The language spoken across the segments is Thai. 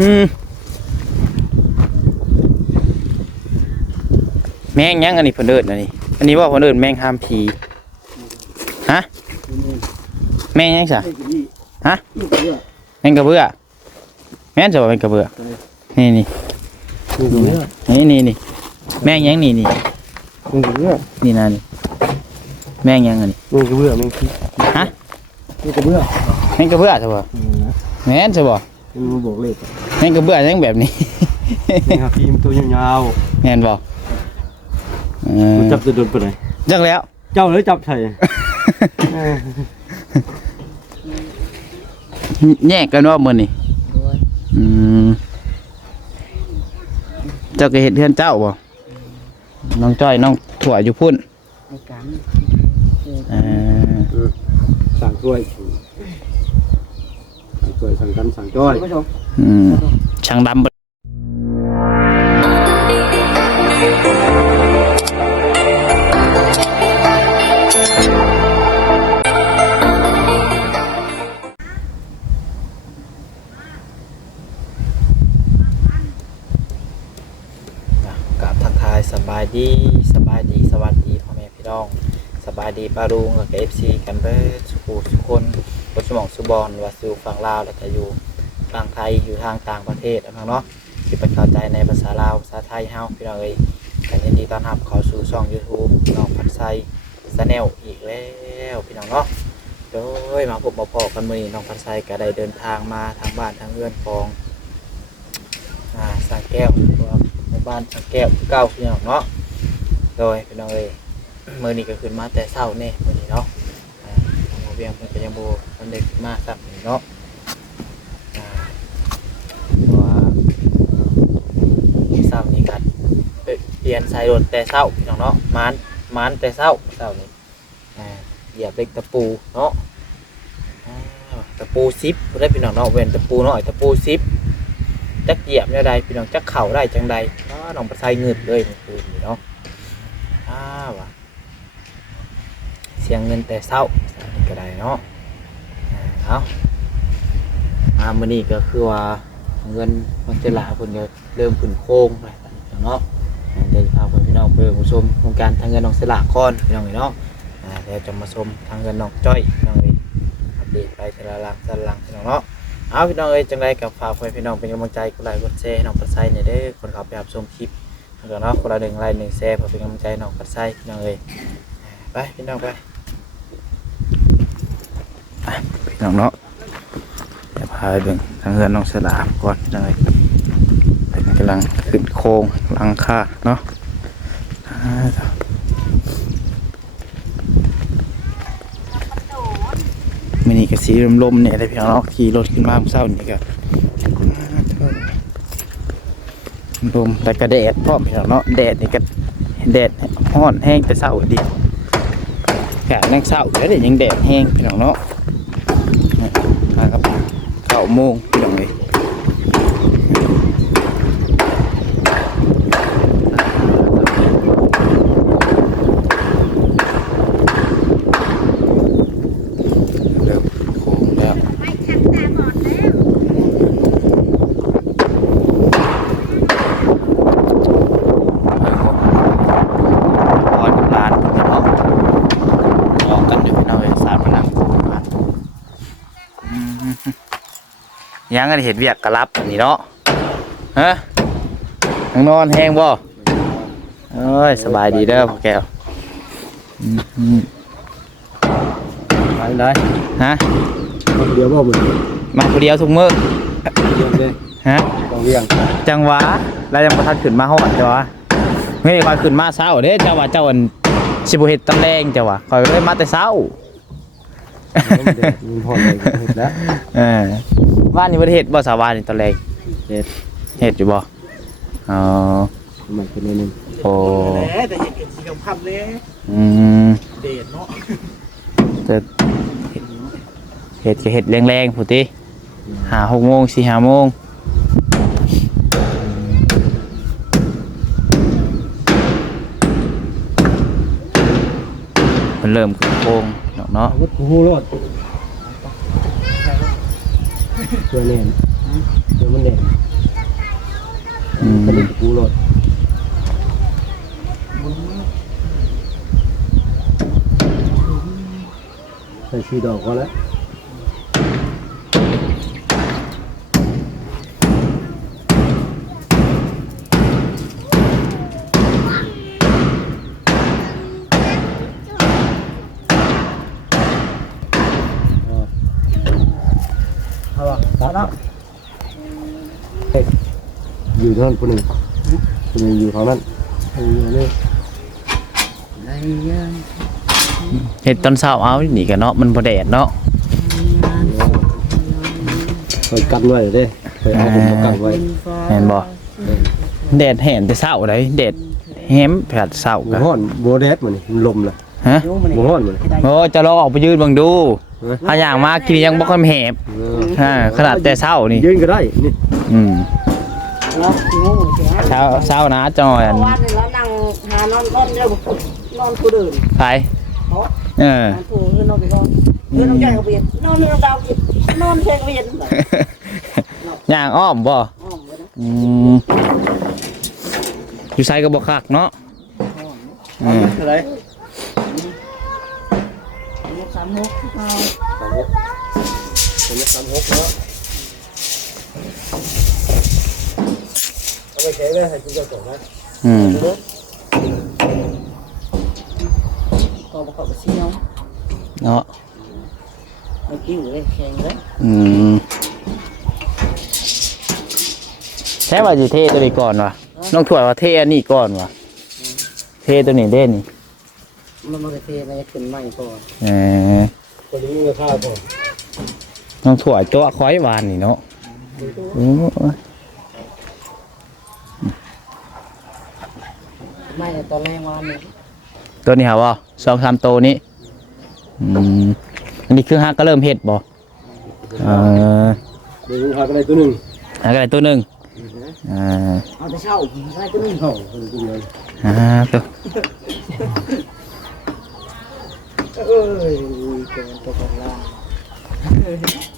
อืมแมงยังอันนี้เพิ่นเอิ้นอันนี้ อันนี้ว่าเพิ่นเอิ้นแมงห้ามผีฮะแมงยังซะฮะแมงกระเบื้อแม่นจะว่าแมงกระเบื้อนี่นี่มึงดูเนี่ยนี่นี่นี่แมงยังนี่นี่มึงดูเนี่ยนี่นะนี่แมงยังอันนี้มึงกระเบื้อมึงขี้ฮะมึงกระเบื้อแมงกระเบื้อใช่ป่ะแม่นใช่ป่ะ มึงบอกเลขแมงกระเบื้อยังแบบนี้ นี่ครับพี่มันตัวยาวแม่นบ่เอๆอมันจับจะโดนไปไหนจังแล้ว เจ้าเลยจับใส่เออแยกกันว่ามื้อนี้โดยอืมเจ้าก็เห็นเพื่อนเจ้าบ่น้องจ้อยน้องถั่วอยู่พุ่นในกันเออสั่งถ้วย สั่งถ้วยสั่งกันสั่งจ้อยผู้ชมอืมช่างดำบ่กับทักทายสบายดีสบายดีสวัสดีพ่อแม่พี่น้อง สบายดีปารุงกับเอฟซีกันเบิดสุขุสุคน บนสมองสุบอลว่าสู่ฝั่งลาวแล้วก็อยู่ฝั่งไทยอยู่ทางต่างประเทศนะครับเนาะที่เป็นเข้าใจในภาษาลาวภาษาไทยเฮาพี่น้องเอ้ยกันยินดีต้อนรับเข้าสู่ช่อง YouTube น้องพัดไซสแนลอีกแล้วพี่น้องเนาะโดยมาพบมาพอกันมื้อนี้น้องพัดไซก็ได้เดินทางมาทางบ้านทางเรือนของอ่าสาแก้วหรือว่าหมู่บ้านสาแก้วเก่าพี่น้องเนาะโดยพี่น้องเอ้ยมื่อนี้ก็ขึ้นมาแต่เช้าแน่มื่อนี้เนาะ วียงเพิ่นก็ยังบ่ทันได้ขึ้นมาซักนี่เนาะอ่าเพราะว่าเช้านี้กันเปลี่ยนสายรถแต่เช้าพี่น้องเนาะมานมานแต่เช้าเช้านี้อ่าเหยียบเหล็กตะปูเนาะอ่าตะปูซิปได้พี่น้องเนาะเว้นตะปูน้อยตะปูซิปจักเหยียบแนวใดพี่น้องจักเข่าได้จังใดอ้าน้องประไสเงืดเลยเมื่อคืนนี้เนาะอ้าวะเสียงเงินแต่เศร้า ก็ได้เนาะเอามามื่อนี้ก็คือว่าเงินมันจะหลาคนก็เริ่มขึ้นโค้งไปเนาะอ่าเดี๋ยวพาเพื่อนพี่น้องไปผู้ชมโครงการทางเงินน้องสลากก่อนพี่น้องเนาะเดี๋ยวจะมาชมทางเงินน้องจ้อยพี่น้องเอ้ยอัปเดตไปแต่ละหลังแต่ละหลังพี่น้องเนาะเอาพี่น้องเอ้ยจังไรกับฝากเพื่อนพี่น้องเป็นกำลังใจกดไลค์กดแชร์น้องปัดไซเนี่ยเด้คนเขาไปรับชมคลิปเดี๋ยวเนาะคนละหนึ่งไลน์หนึ่งแชร์เพื่อเป็นกำลังใจน้องกัดไส้พี่น้องเอ้ยไปพี่น้องไป พี่น้องเนาะเดี๋ยวพาไปเบิ่งทางเรือนน้องสลามก่อนพี่น้องเอ้ยเป็นกำลังขึ้นโค้งหลังคาเนาะอ่าจ้ะมินี่ก็สีลมๆเนี่ยเลยพี่น้องเนาะขี่รถขึ้นมาเมื่อเช้านี่ก็อ่าเถอะลมแต่ก็แดดพร้อมพี่น้องเนาะแดดนี่ก็แดดร้อนแห้งแต่เช้าดีแกนั่งเช้าแล้วเดี๋ยวยังแดดแห้งพี่น้องเนาะ เก้าโมงพี่น้องเลยเริ่มโค้งแล้ว ไม่ขันตาบอดแล้ว พอกับร้านพี่น้องลองกันอยู่พี่น้องเลยสามพนังร้านอืม ยังกันเห็นเวียกกระลับอันนี้เนาะฮะนังนอนแห้งบ่เอ้ยสบายดีเด้อพ่อแก้วอืมไปได้ฮะคนเดียวบ่เหมือนมาคนเดียวทุกมื้อเดียวเลยฮะกองเรียงจังหวะแล้วยังประทันขึ้นมาฮอดจ้ะวะเฮ้ยคอยขึ้นมาเช้าเด้เจ้าว่าเจ้าอันสิบ่เฮ็ดตำแรงจ้ะวะคอยเลยมาแต่เช้า มันเด็กมันพอเลยเห็นแล้วเออบ้านนี้ประเทศบ่สาวานนี่ตอนแรกเฮ็ดเฮ็ดอยู่บ่อ๋อมันเป็นนิดนึงโอ้แต่เห็นเห็นสีคำๆเลยอืมเดดเนาะแต่เฮ็ดก็เฮ็ดแรงๆพุติหาหกโมงสี่ห้าโมงมันเริ่มขึ้นโค้ง เนาะเนาะอาวุธหูรอดเพื่อเน่นเพื่อมันเน่นมกระดิ่งกูโลดใส่ชีดอกก็แล้ว เอาล่ะตัดแล้วอยู่ที่นั่นคนหนึ่งคนหนึ่งอยู่เขานั่นคนหนึ่งอยู่นี่ไรยังเฮ็ดตอนเช้าเอานี่กันเนาะมันบ่แดดเนาะเคยกันไว้เด้เคยเอาผมมากันไว้แม่นบ่แดดแห้งแต่เช้าได้แดดแฮมแผดเช้าหมูกะฮ้อนโบเดสมันนี่มันลมละฮะโยมันหมูฮ้อนมันโอ้จะลองออกไปยืนเบิ่งดูถ้าอย่างมากินยังบ่ค่อยแหบเอออ่าขนาดแต่เช้านี่ยืนก็ได้นี่อืมเนาะงูเสียเช้าเช้านะจอยอันวันนี้เรานั่งหานอนนอนเดียวนอนกูเดินไปเออนอนกูเออนอนไปนอนเออน้ำใจกับเวียนนอนเรือดาวกินนอนเพลงเวียนย่างอ้อมบ่อ้อมเลยนะอืมอยู่ไสก็บ่คักเนาะอืมอะไรลูกสามหกเอาสามหก ผมจะสามหกแล้วเอาไปแข่งได้ให้คุณเจ้าของนะอืมก็บอกเขาไปเชี่ยวเนาะไม่กิ้วเลยแข็งเลยอืมแค่ว่าสิเทตัวนี้ก่อนวะน้องถวยว่าเทอันนี้ก่อนวะเทตัวนี้เด่นนี่มันมาเทมันจะขึ้นใหม่ก่อนเออตัวนี้มีราคาก่อน น้องถวยตัวคอยวานนี่เนาะโอ้ยไม่ตอนแรกวันนี้ตัวนี้หาว่าสองสามตัวนี้อืมอันนี้คือฮักก็เริ่มเห็ดบ่เออเดี๋ยวราคากันได้ตัวหนึ่งฮักอะไรตัวหนึ่งอ่าเอาแต่เช้าได้ก็นึ่งเท่าคนตัวเลยอ่าตัวเอ้ยเกินตัวของเราตี Evet.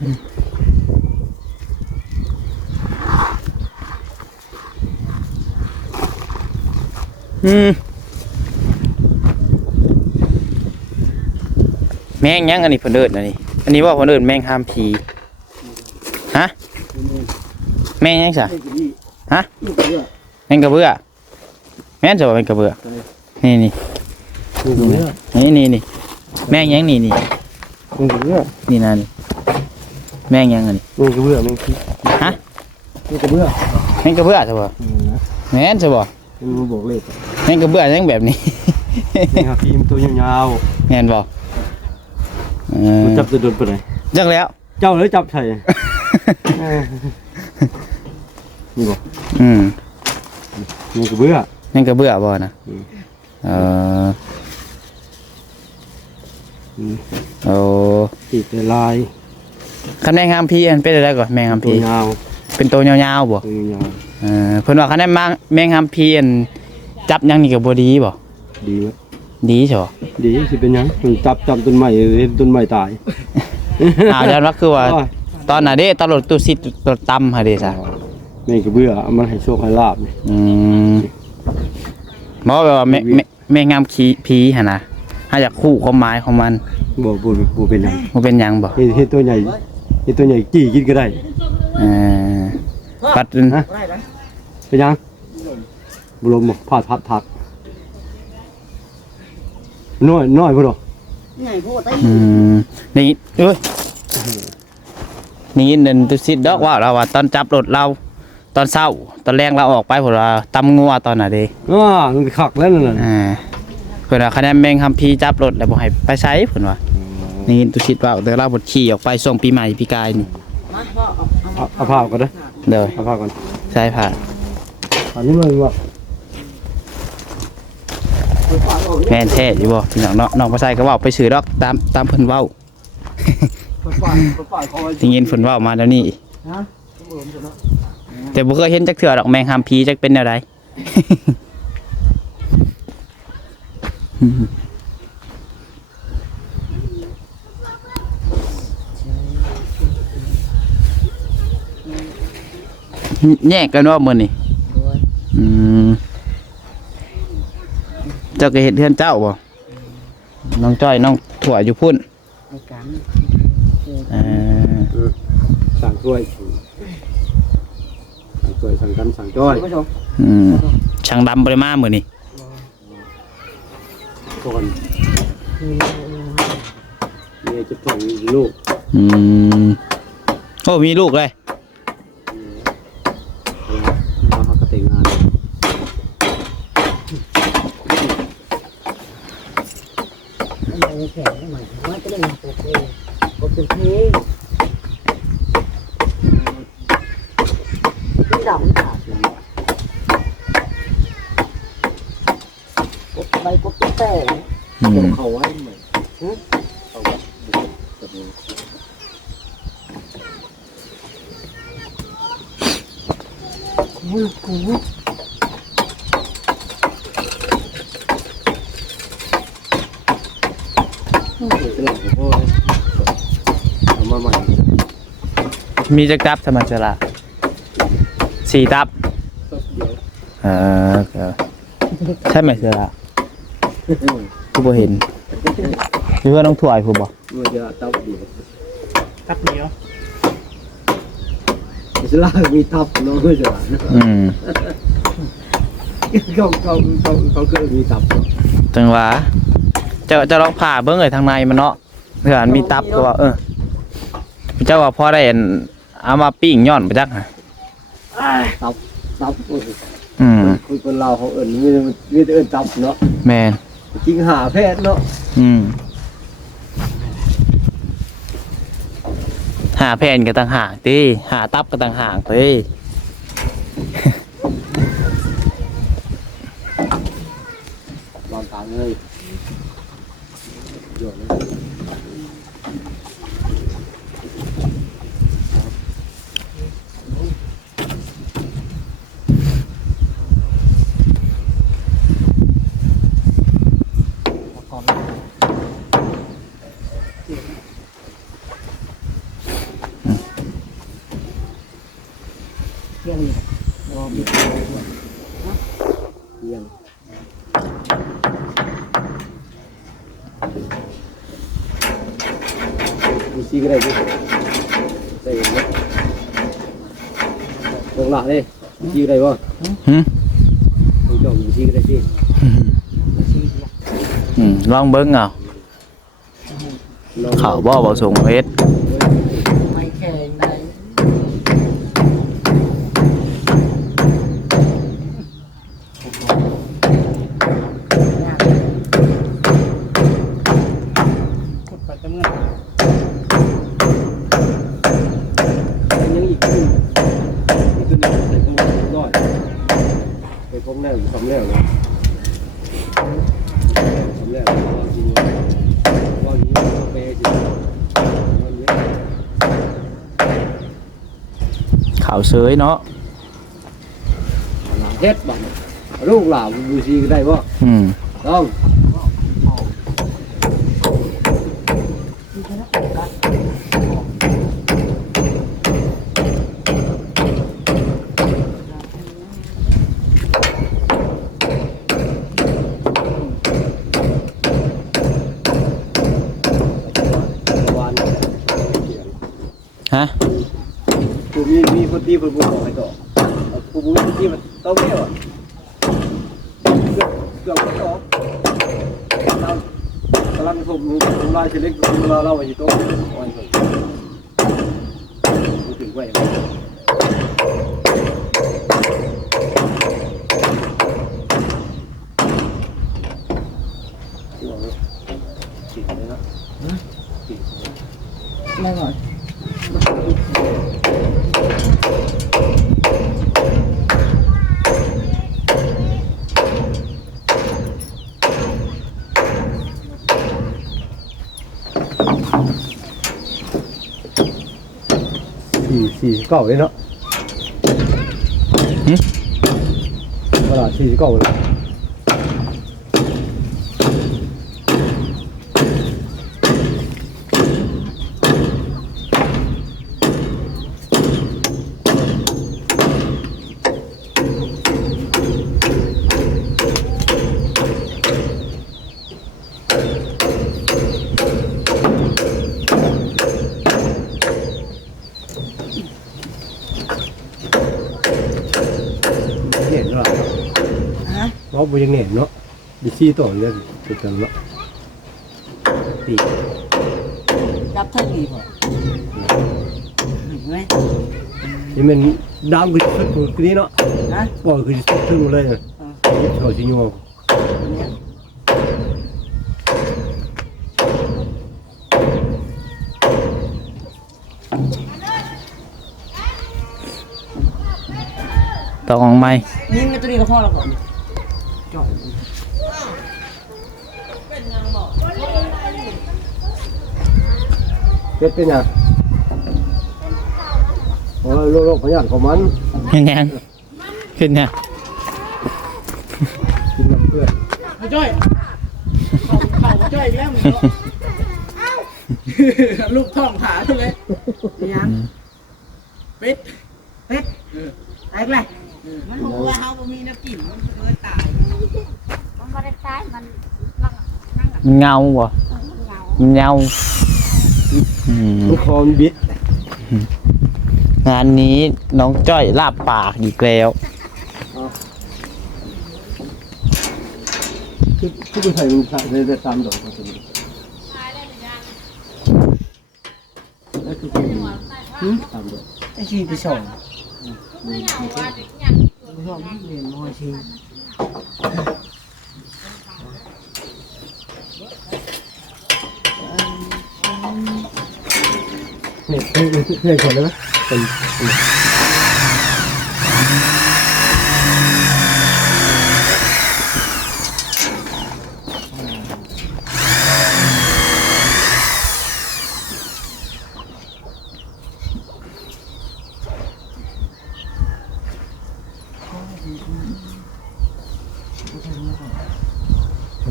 อืมแมงยังอันนี้เพิ่นเอิ้นอันนี้อันนี้ว่าเพิ่นเอิ้นแมงหามผีฮะแมงยังซะฮะแมงกระเบื้อแม่นจะว่าแมงกระเบื้อนี่นี่นี่ตัวนี้นี่นี่นี่แมงยังนี่นี่นี่ตัวนี้นี่นะนี่ แมงยังอันนี้นี่กระเบื้องนี่คือฮะนี่กระเบื้องแมงกระเบื้อใช่ป่ะอืมนะอแม่นใช่บ่มันมาบอกเลขแม่งกระเบื้อยังแบบนี้นี่ครับพี่มันตัวยาวแม่นบ่เอๆอมันจับจะโดนไปไหนจังแล้ว เจ้าเลยจับใช่เออนี่บอกอืมนี่ก็เบื่อแม่งกระเบื้อบ่นะอืมเอออืมโอ้ติดเป็นลาย คันแมงฮามพีอันเป็นอะไรก่อนแมงฮามตัพีวยาวเป็นตัวยาวๆบ่ตัวยาวเออเพิ่นว่าคันแมงแมงฮามพีอันจับหยังนี่ก็บ่ดีบ่ดีไหมดีใช่บ่ดีสิเป็นหยังมันจับจับต้นไม้เห็นต้นไม้ตายอ้าวยันว่าคือว่าโอ้ยตอนน่ะเด้ตอนรถตู้ซิดรถต่ำหาเด้ซะนี่ก็เบื่อมันให้โชคให้ลาบนี่อืมบ่แบบว่าแม่แม่แม่งามขีผีหั่นน่ะถ้าอยากคู่ความหมายของมันบ่บ่บ่เป็นหยังบ่เป็นหยังบ่เฮ็ดเฮ็ดตัวใหญ่ เฮ็ดตัวใหญ่จี้กินก็ได้เออปัดฮะได้ไหมเป็นหยังบุลมบ่พาดพัดทักน้อยน้อยพุ่นบ่ไงพูดได้อืมนี่เอ้ยนี่เดินตุสิดอกว่าเราว่าตอนจับรถเรา ตอนเช้า ตอนแรงเราออกไปผมว่าตำงัวตอนน่ะเด้อ้ามันคักแล้วนั่นน่ะอ่าเพิ่นว่าคะแนนแมงคำพีจับรถแล้วบ่ให้ไปใช้เพิ่นว่า นี่ตุสิดว่าเดี๋ยวเราบดขี่ออกไปช่วงปีใหม่ปีกายนี่มาพ่อเอาเอาเอาเอาผ้าก่อนเด้อเด้อเอาผ้าก่อนใช่ผ่าอันนี้มันว่าแม่นแท้อยู่บ่พี่น้องเนาะน้องบ่ใส่ก็เว้าไปซื้อดอกตามตามเพิ่นเว้าฝ่ายฝ่ายคอยได้ยินเพิ่นเว้ามาแล้วนี่ฮะแต่บ่เคยเห็นจักเทื่อดอกแมงคำพีจักเป็นแนวใด แยกกันว่ามื้อนี้โอ้ยอืมเจ้าก็เห็นเพื่อนเจ้าบ่น้องจ้อยน้องถั่วอยู่พุ่นไอ้กันเออสั่งถ้วยสั่งถ้วยสั่งกันสั่งจ้อยคุณผู้ชมอืมช่างดำบริมามือนี่ก่อนนี่จะต้องมีลูกอืมโอ้มีลูกเลย มาเขาก็แต่งงาน ไม่ได้แข็งไม่หมายถึงว่าจะได้มาปลูกเอง ปลูกเป็นเพลงที่ดำขาดปลูกใบปลูกแต่ อืม เขาไว้เหมือน กูกู สลับกับพ่อเอามาใหม่ มีจักตับสมัชละสี่ตับเดี๋ยวเออเออใช่ไหมเสือละผู้บ่เห็นคือว่าน้องถั่วไอ้ผู้บ่เมื่อจะตับเดียวตับเหนียวสลากมีตับน้องก็จะอืมเขาเขาเขาเขาเคยมีตับเนาะจังหวะเจ้าเจะลองผ่าเบิ่งเลยทางในมันเนาะเผื่อมันมีตับก็ว่าเออเจ้าว่าพอได้อัน เอามาปิ้งย่อนไปจักหะตับตับอืมคนคนเราเขาเอิ่นมีมีแต่เอิ่นตับเนาะแมนจริงหาแพทย์เนาะอืมหาแผ่นก็ต่างหากติหาตับก็ต่างหากติตอนกลางเลยโยนเลย เที่ยงรอมี เที่ยงมีซีก็ได้ดิใส่เองเนาะลงหลักเลยมีซีก็ได้บ่ หึ ลงจอยู่ที่ก็ได้สิอืมลองเบิ้งเอาข่าวบ่บ่ส่งเพชาวเสยเนาะหลานเฮ็ดบัดลูกหลานบูชีก็ได้บ่อืมต้อง มีมีคนที่คนบุญบอกให้ต่อกูบุญที่มันต้องไม่ สี่สี่เก้าเลยเนาะเวลาสี่เก้าเลย เห็นหรอ ฮะ เพราะบุยังเห็นเนาะดิซี่ต่อเลยติดกันเนาะตีรับเท่านี้บ่เห็นไหมยังเป็นดามคือสุดคือนี้เนาะฮะบอกคือสุดทึ่งเลยยิบเขาชิโยเนี่ยตองไหมยิงกันตัวนี้ก็พอแล้วก่อน เป็ดเป็นยังโอ้ยโรคพยาธิของมันยังยังขึ้นเนี่ยกินกับเพื่อนจ้อยเข่าจ้อยอีกแล้วมึงเนาะลูกท้องขาเลยยังเป็ดเป็ดไอ้ไรมันหัวเฮาบ่มีน้ำกินมันเลยตายมันไม่ได้ตายมันนั่งนั่งกับมันเงาบ่เงามันเงา อืมลูกคอมนบิดงานนี้น้องจ้อยลาบปากอีกแล้ว คือคือไปใส่มันใส่ได้ตามดอกก็เป็นแล้วคือตามดอกไอ้ชีไปส่งไปส่งเรียนมอชีนี่เพื่อนเพื่อนคนเลย ไหมเป็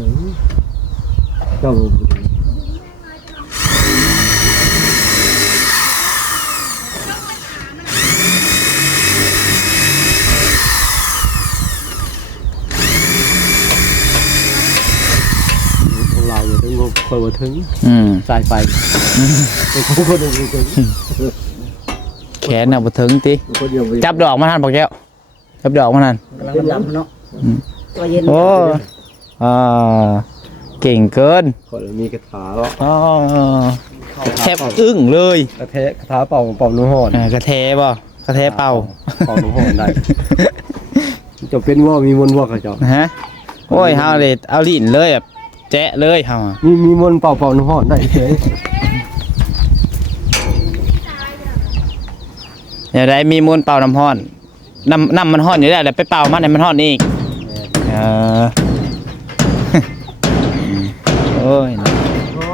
นเจ้าของเราอยู่ต้อง คอยว่าถึงอืมสายไฟเป็นคนคนหนึ่งถึงแขนน่ะบ่ถึงติคนเดียวจับดอกมาทันบอกแก้วจับดอกมาทันกำลังดำๆเนาะตัวเย็นโอ้อ่าเก่งเกินคนมีกระถาแล้วอ๋อแทบอึ้งเลยกระเทะกระถาเป่าเป่านุ่งห่อนอ่ากระเทบ่กระเทเป่าเป่านุ่งห่อนได้จะเป็นว่ามีมนต์ว่าเขาเจ้าฮะโอ้ยเฮาเลยเอาลิ้นเลยแบบ แจ๊ะเลยเฮาอะมีมีมนต์เป่าเป่านุ่งห่อนได้เฉยอย่าได้มีมูลเป่าน้ำห้อนน้ำน้ำมันห้อนอยู่แล้วเดี๋ยวไปเป่ามันให้มันห้อนอีกเออ โอ้ยนะโอ้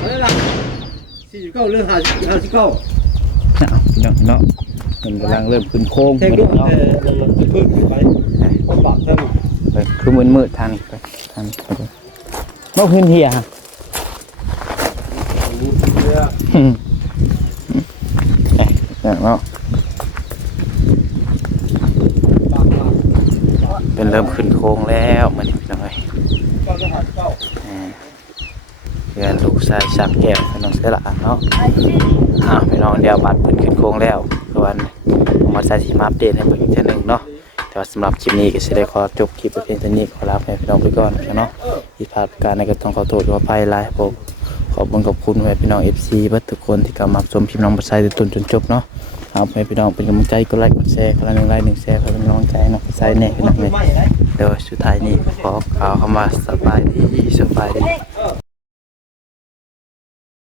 อะไรล่ะสี่สิบเก้าเรื่องห้าสิบห้าสิบเก้า เนาะเนาะ มันกำลังเริ่มขึ้นโค้งแทงลูกเนาะแต่พื้นไปคนปากท่านไปคือมืดมืดๆทางนี้ไปทางนี้ไปดูเมื่อพื้นที่อะฮะรู้เรื่องอืมเอ๊ะเนาะปากปากเป็นเริ่มขึ้นโค้งแล้วมันนี่น้องเอ้ยเก้าเรื่องห้าสิบเก้าอ่าเพื่อนลูกชายชักแก้วพี่น้องเสียละเนาะอ่าพี่น้องเดียวบัตรเพิ่นขึ้นโค้งแล้ว คือวันผมมาใส่สีมาอัปเดตให้เพิ่นอีกเทีนึงเนาะแต่ว่าสำหรับคลิปนี้ก็สิได้ขอจบคลิปเพียงเท่านี้ขอลาไปพี่น้องไปก่อนเนาะผิดพาดการใดก็ต้องขอโทษขออภัยหลายผมขอบคุณขอบคุณไว้พี่น้อง FC เบัดทุกคนที่เข้ามาชมพี่น้องประชาชนต้นจนจบเนาะเอาไปพี่น้องเป็นกำลังใจกดไลค์กดแชร์คนละหนึ่งไลค์หนึ่งแชร์คนละหนึ่งกำลังใจน้องประชาชนแน่พี่น้องเลยเดี๋ยวสุดท้ายนี้ขอกล่าวคำว่าสบายดีสบายดี